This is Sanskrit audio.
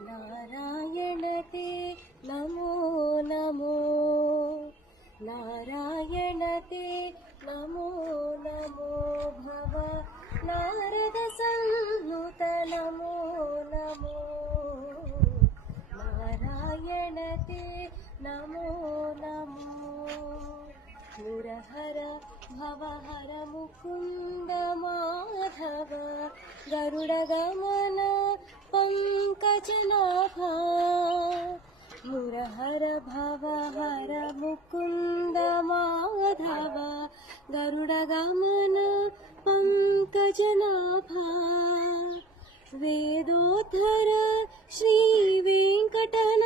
नारायण ते नमो नमो नारायण ते नमो नमो भव नारद संनुत नमो नमो नारायण ते नमो नमो मुरहर भवहर मुकुन्द माधव गरुडगमन पंकजनाभा मुरहर भवहर मुकुन्द माधव गरुडगमन पंकजनाभा वेदोद्धर श्री वेंकटनाथ